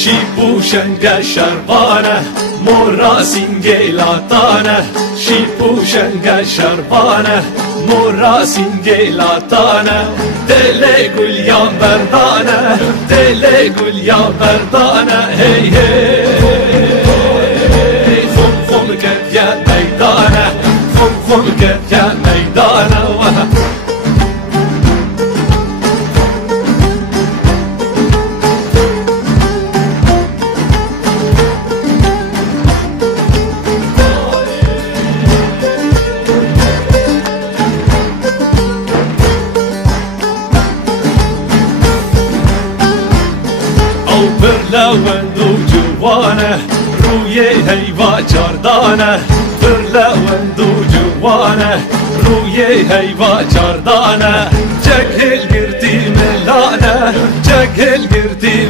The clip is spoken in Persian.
Shipushenga sharbana mora singelatana Shipushenga sharbana mora singelatana Dele gulya berdana dele gulya berdana Hey hey khum khum ket ya meydana khum khum ket ya meydana برلوند و جوانه روی هیوا چاردانه برلوند و جوانه روی هیوا چاردانه جگل گردی ملانه جگل گردی